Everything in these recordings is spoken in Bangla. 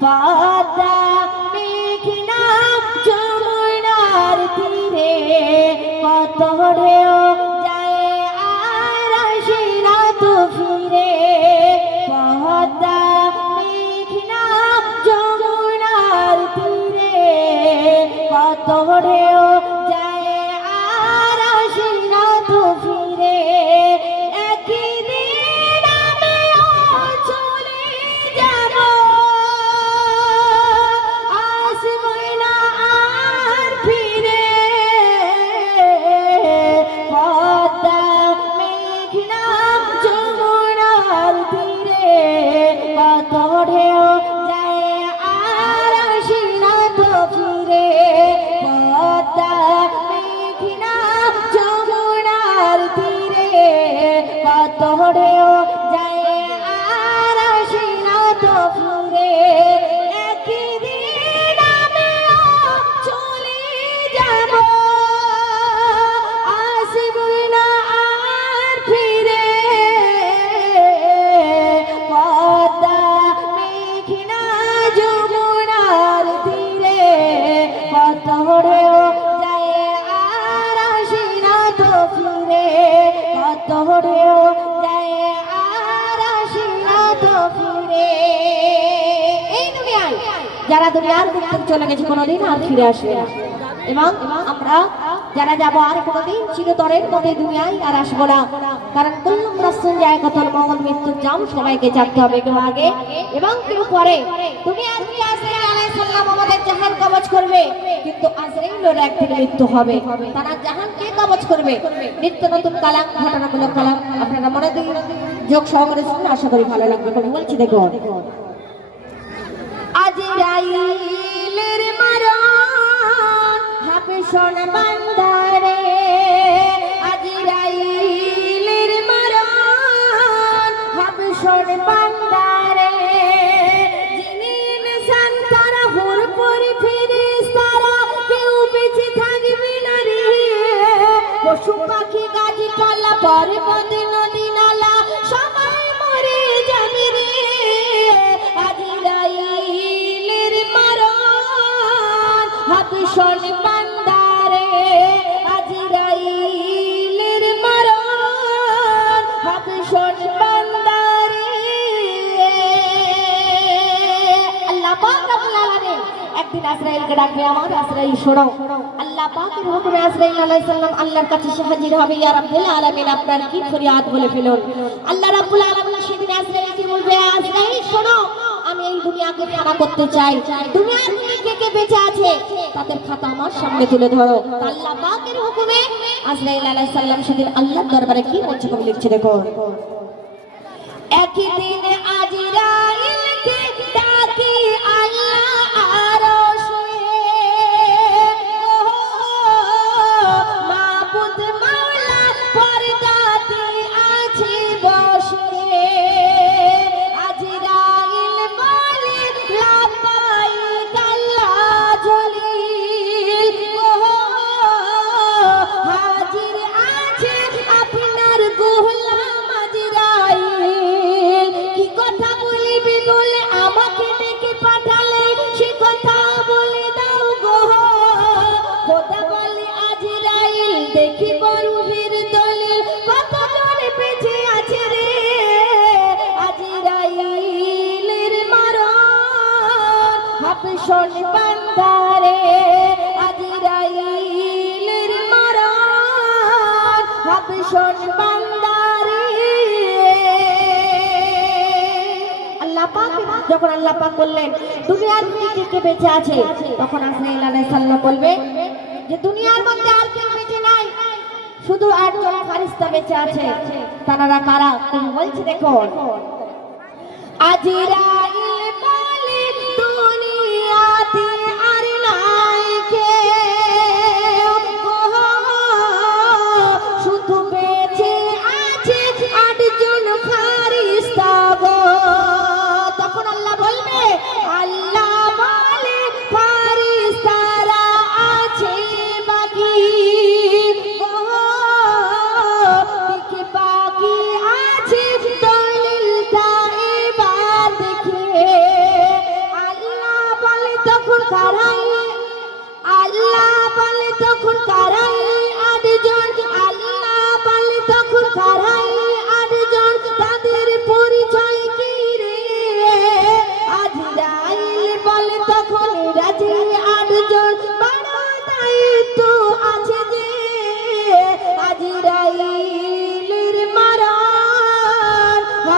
পদ্মা মেঘনা যমুনার তীরে কত ঢেউ যায় আর আসে তো ফিরে পদ্মা মেঘনা যমুনার তীরে কত ঢেউ ঢেউ যায় আর আসে তো ফিরে। ঢেউ যায় আসে যারা দুনিয়ার ভিতর চলে গেছে, কোনোদিন আর ফিরে আসবে না। এবং আমরা যারা যাব আর কোনোদিন চিরতরের মধ্যে দুনিয়ায় আর আসব না। কারণ কুল্লুম রাসুল যায় কত মঙ্গল মৃত্যুর জাম সবাইকে জানতে হবে কেউ আগে এবং কেউ পরে। দুনিয়ার থেকে আজরাইল হবে। আশা করি ভালো লাগবে বলছি দেখো আজরাইলের মারণ হাফেশন বান্দারে গাছ পালা একদিন ডাকবে আমার শোনো। আল্লাহ পাকের হুকুমে আলাইহিস সালাম আল্লাহর কাছে হাজির হবে, ইয়া রাব্বুল আলামিন, আপনার কি ফরিয়াদ বলে ফেলুন? আল্লাহ রাব্বুল আলামিন সেদিন বলবে শোনো, আমি এই দুনিয়াকে করতে চাই। দুনিয়ার কে কে বেঁচে আছে? তাদের খাতা আমার সামনে তুলে ধরো। আল্লাহ পাকের হুকুমে আলাইহিস সালাম সেদিন আল্লাহর দরবারে কি বলছে কবি লিখছে দেখো। একদিন আজরাইলকে যখন আল্লাহ পাক বললেন, দুনিয়ার মধ্যে কে বেঁচে আছে? তখন আসমাইল আলাইহিস সালাম বলবে যে, দুনিয়ার মধ্যে আর কেউ বেঁচে নাই। শুধু আটজন ফারিস্তা বেঁচে আছে। তারা কারা? তুমি বলছি দেখো। আজরাইল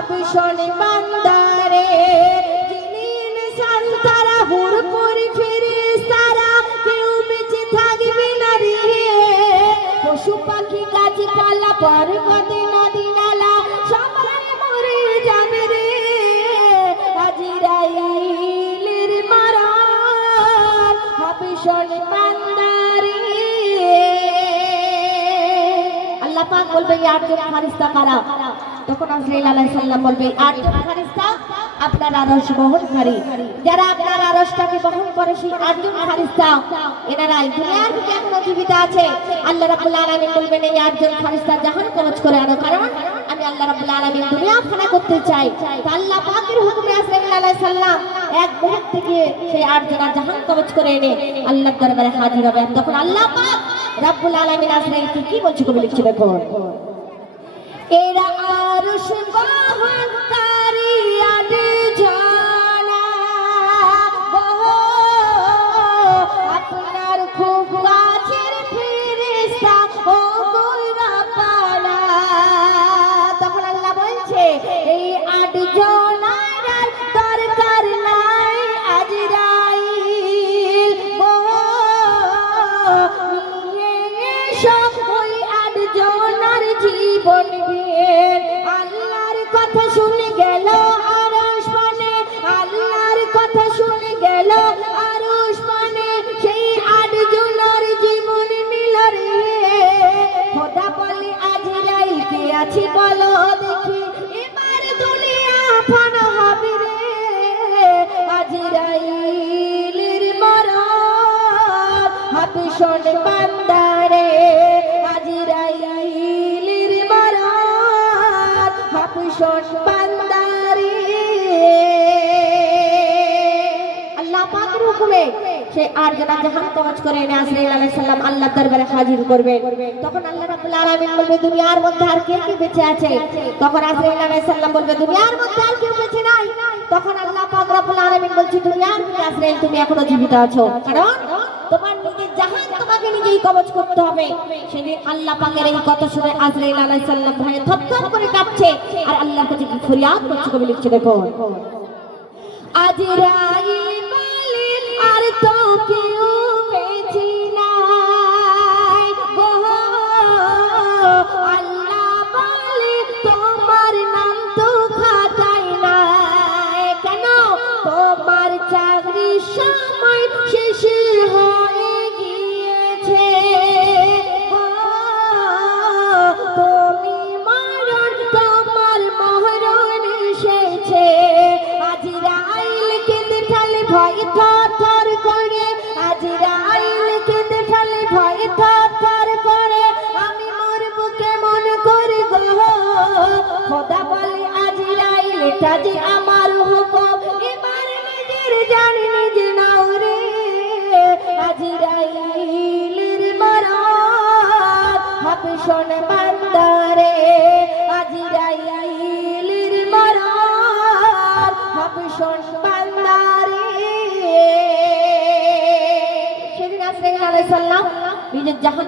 ভীষণ বান্দারে, যিনি ইনসান তারা হুরপুর ফিরিস তারা কেউ বেঁচে থাকবে না রে। পশু পাখি, গাছপালা, পর্বত নদী নালা, সবাই মরে যাবে রে। আজিরাইলের মারার হবে শোন বান্দারে। আল্লাহ পাক বলবে আটজন ফারিস্তা কারা তখন আজরাইল আলাইহিস সালাম বলবে আটজন ফারিস্তা, আপনার আরশ বহনকারী যারা আপনার আরশটাকে বহন করে সেই আটজন ফারিস্তা এনারাই দুনিয়ার বুকে এখনও জীবিত আছে। আল্লাহ রাব্বুল আলামিন বলবেন, এই আটজন ফারিস্তা জাহান কবজ করে আনো। কারণ আমি আল্লাহ রাব্বুল আলামিন দুনিয়া ফানা করতে চাই। তো আল্লাহ পাকের হুকুমে আজরাইল আলাইহিস সালাম এক মুহূর্তে গিয়ে সেই আটজন জাহান কবজ করে এনে আল্লাহর দরবারে হাজির হবে। আর তখন আল্লাহ পাক রাব্বুল আলামিন আজরাইলকে কি বলছে কবি লিখছে দেখো এরা আরশ বহনকারী দেখি, এবার দুনিয়া ফান হবে রে। আজরাইলের মরণ, হাতে শোন বান্দারে। আজরাইলের মরণ, হাতে শোন বান্দারে। আল্লাহ হুকুমে সে আর যারা জাহান কবজ করে এনে আজরাইল আলাইহিস সালাম আল্লাহর দরবারে হাজির করবে। তখন আল্লাহ রাব্বুল আলামিন বলবে, দুনিয়ার মধ্যে আর কে কে বেঁচে আছে? তখন আজরাইল আলাইহিস সালাম বলবে, দুনিয়ার মধ্যে আর কেউ বেঁচে নাই। তখন আল্লাহ পাক রব্বুল আলামিন বলছে, দুনিয়ার মধ্যে আজরাইল, তুমি এখনও জীবিত আছো। কারণ তোমার নিজের জাহান তোমাকে নিজেই কবজ করতে হবে। সেদিন আল্লাহ পাকের এই কথা শুনে আজরাইল আলাইহিস সালাম ভয়ে থরথর করে কাঁপছে আর আল্লাহর কাছে ফরিয়াদ করছে কবি লিখছে দেখো। আজরাইল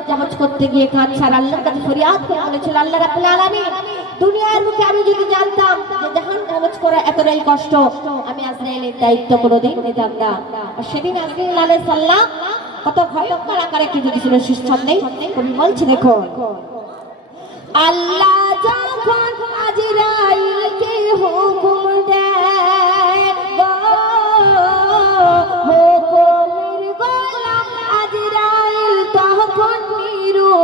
জাহান করতে গিয়ে কাঁদছে আর আল্লাহর কাছে ফরিয়াদ করে বলেছিল আল্লাহ রাব্বুল আলামিন, দুনিয়ার মুখে আমি যদি জানতাম যে জাহান কবজ করা এতটাই কষ্ট, আমি আজরাইলের দায়িত্ব কোনোদিন নিতাম না। সেদিন আজরাইল আলাইহিস সালাম কত ভয়ঙ্কর আকারে কি ছিল সুচ্ছন্দেই কবি বলছে, দেখো, আল্লাহ যখন আজরাইলকে হুকুম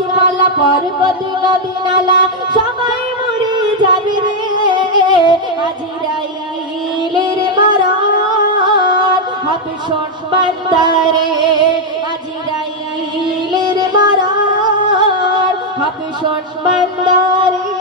গাছপালা পর্বত, নদী, নালা, সবাই মরে যাবে রে। আজিরাইলের মারার হবে শোন বান্দারে আজিরাইলের মারার হবে শোন বান্দারে